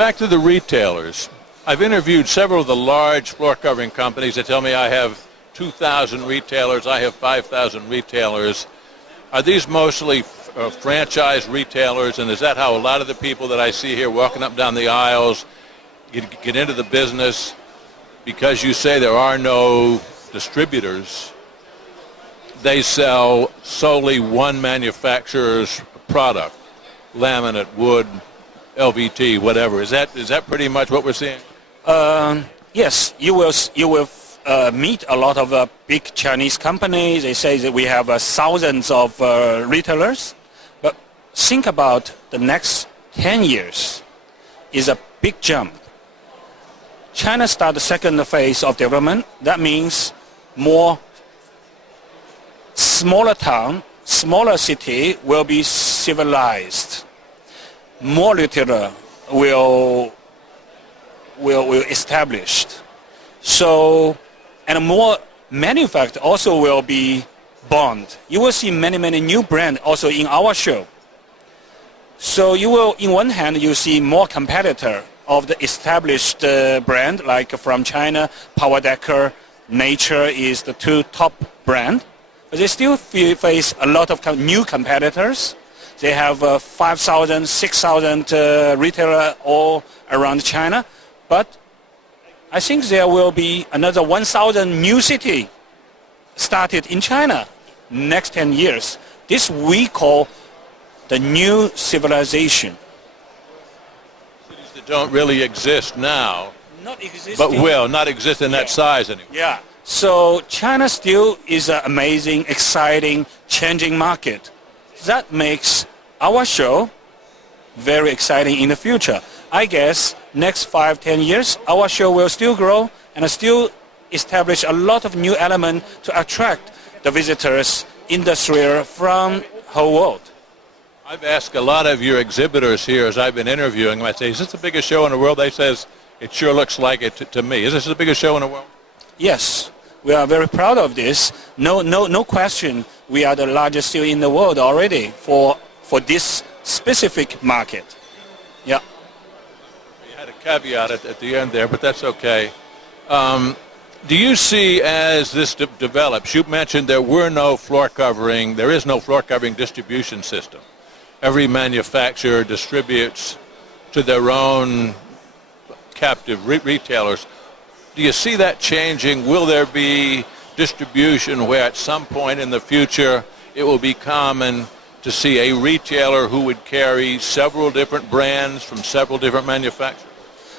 Back to the retailers. I've interviewed several of the large floor covering companies that tell me I have 2,000 retailers, I have 5,000 retailers. Are these mostly franchise retailers, and is that how a lot of the people that I see here walking up and down the aisles get into the business? Because you say there are no distributors, they sell solely one manufacturer's product, laminate, wood, LVT, whatever. Is that pretty much what we're seeing? Yes, you will meet a lot of big Chinese companies. They say that we have thousands of retailers. But think about the next 10 years is a big jump. China started the second phase of development. That means more smaller town, smaller city will be civilized. More retailer will established. So, and more manufacturer also will be born. You will see many new brands also in our show. So you will, in one hand, you see more competitor of the established brand, like from China, Power Decker, Nature is the two top brand. But they still face a lot of new competitors. They have 5,000, 6,000 retailers all around China. But I think there will be another 1,000 new city started in China next 10 years. This we call the new civilization. Cities that don't really exist now, not existing, but will not exist in that size anymore. Yeah. So China still is an amazing, exciting, changing market. That makes our show very exciting in the future. I guess next 5-10 years, our show will still grow and still establish a lot of new elements to attract the visitors, industry from whole world. I've asked a lot of your exhibitors here as I've been interviewing them. I say, is this the biggest show in the world? They says, it sure looks like it to me. Is this the biggest show in the world? Yes, we are very proud of this. No question. We are the largest show in the world already for this specific market. Yeah. You had a caveat at the end there, but that's okay. Do you see as this develops, you mentioned there is no floor covering distribution system. Every manufacturer distributes to their own captive retailers. Do you see that changing? Will there be distribution where at some point in the future it will be common to see a retailer who would carry several different brands from several different manufacturers?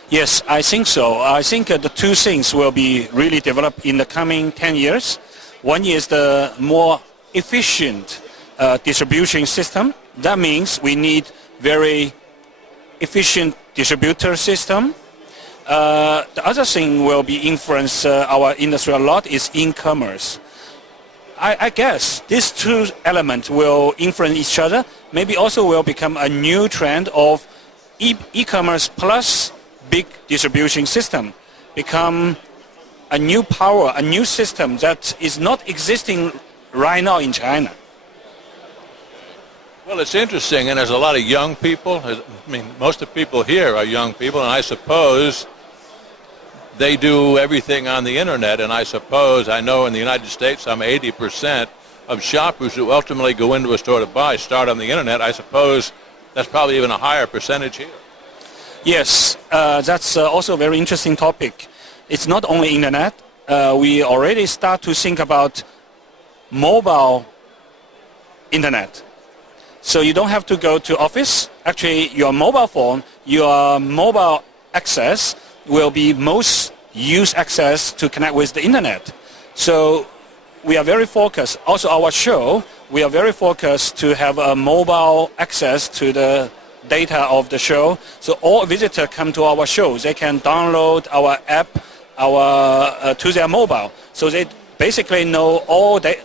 Yes, I think so. I think the two things will be really developed in the coming 10 years. One is the more efficient distribution system. That means we need very efficient distributor system. The other thing will be influence our industry a lot is e-commerce. I guess these two elements will influence each other. Maybe also will become a new trend of e-commerce plus big distribution system, become a new power, a new system that is not existing right now in China. Well, it's interesting, and there's a lot of young people. I mean, most of the people here are young people, and I suppose they do everything on the internet, and I know in the United States some 80% of shoppers who ultimately go into a store to buy start on the internet. I suppose that's probably even a higher percentage here. Yes, that's also a very interesting topic. It's not only internet. We already start to think about mobile internet. So you don't have to go to office. Actually, your mobile phone, your mobile access will be most used access to connect with the internet. So we are very focused. Also our show, we are very focused to have a mobile access to the data of the show. So all visitors come to our show, they can download our app to their mobile. So they basically know all the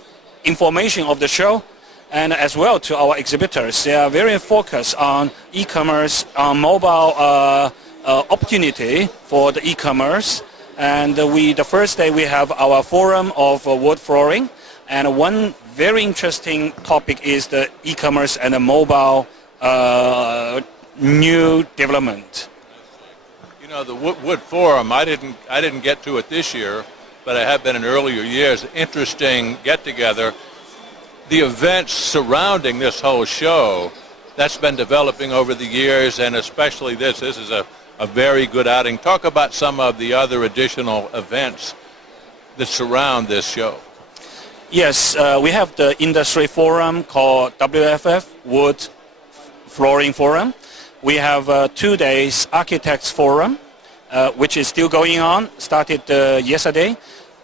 information of the show. And as well to our exhibitors, they are very focused on e-commerce, on mobile opportunity for the e-commerce. And the first day we have our forum of wood flooring. And one very interesting topic is the e-commerce and the mobile new development. know, the Wood Forum, I didn't get to it this year, but I have been in earlier years. Interesting get-together. The events surrounding this whole show, that's been developing over the years, and especially this is a very good outing. Talk about some of the other additional events that surround this show. Yes, we have the industry forum called WFF, Wood Flooring Forum. We have 2 days Architects Forum, which is still going on, started yesterday.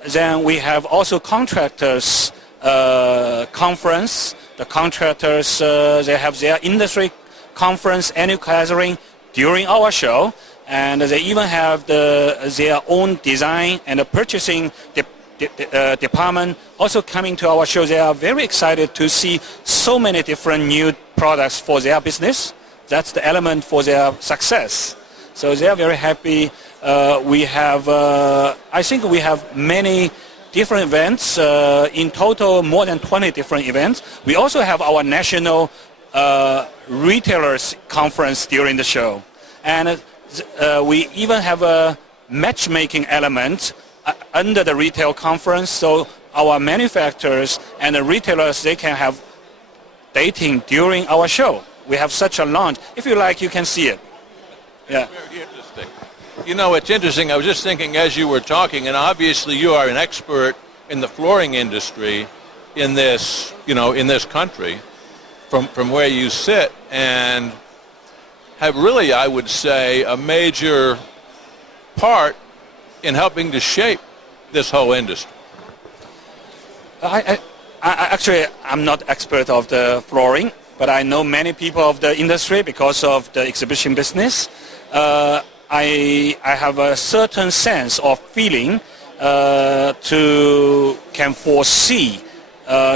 Then we have also Contractors Conference. The contractors, they have their industry conference, annual gathering during our show. And they even have their own design and purchasing department also coming to our show. They are very excited to see so many different new products for their business. That's the element for their success. So they are very happy. We have, I think we have many different events. In total, more than 20 different events. We also have our national retailers conference during the show. And we even have a matchmaking element under the retail conference. So our manufacturers and the retailers, they can have dating during our show. We have such a launch. If you like, you can see it. Yeah. Very interesting. You know, it's interesting. I was just thinking as you were talking, and obviously you are an expert in the flooring industry in this, you know, in this country from where you sit, and have really, I would say, a major part in helping to shape this whole industry. Actually, I'm not expert of the flooring, but I know many people of the industry because of the exhibition business. I have a certain sense of feeling can foresee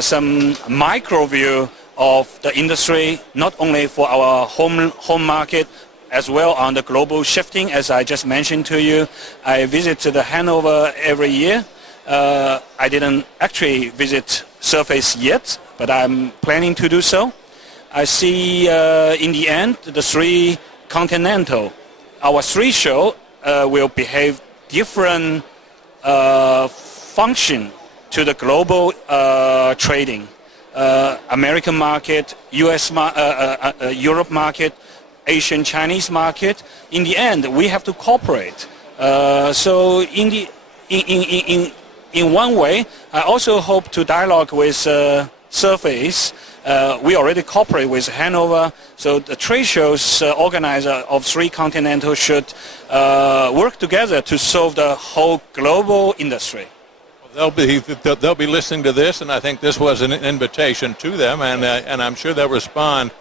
some micro view of the industry, not only for our home market, as well on the global shifting, as I just mentioned to you. I visit the Hanover every year. I didn't actually visit Surface yet, but I'm planning to do so. I see in the end the three continental. Our three show will behave different function to the global trading. American market, US Europe market, Asian Chinese market. In the end, we have to cooperate. So in one way, I also hope to dialogue with Surface. We already cooperate with Hanover, so the trade shows organizer of three continental should work together to solve the whole global industry. They'll be listening to this, and I think this was an invitation to them, and I'm sure they'll respond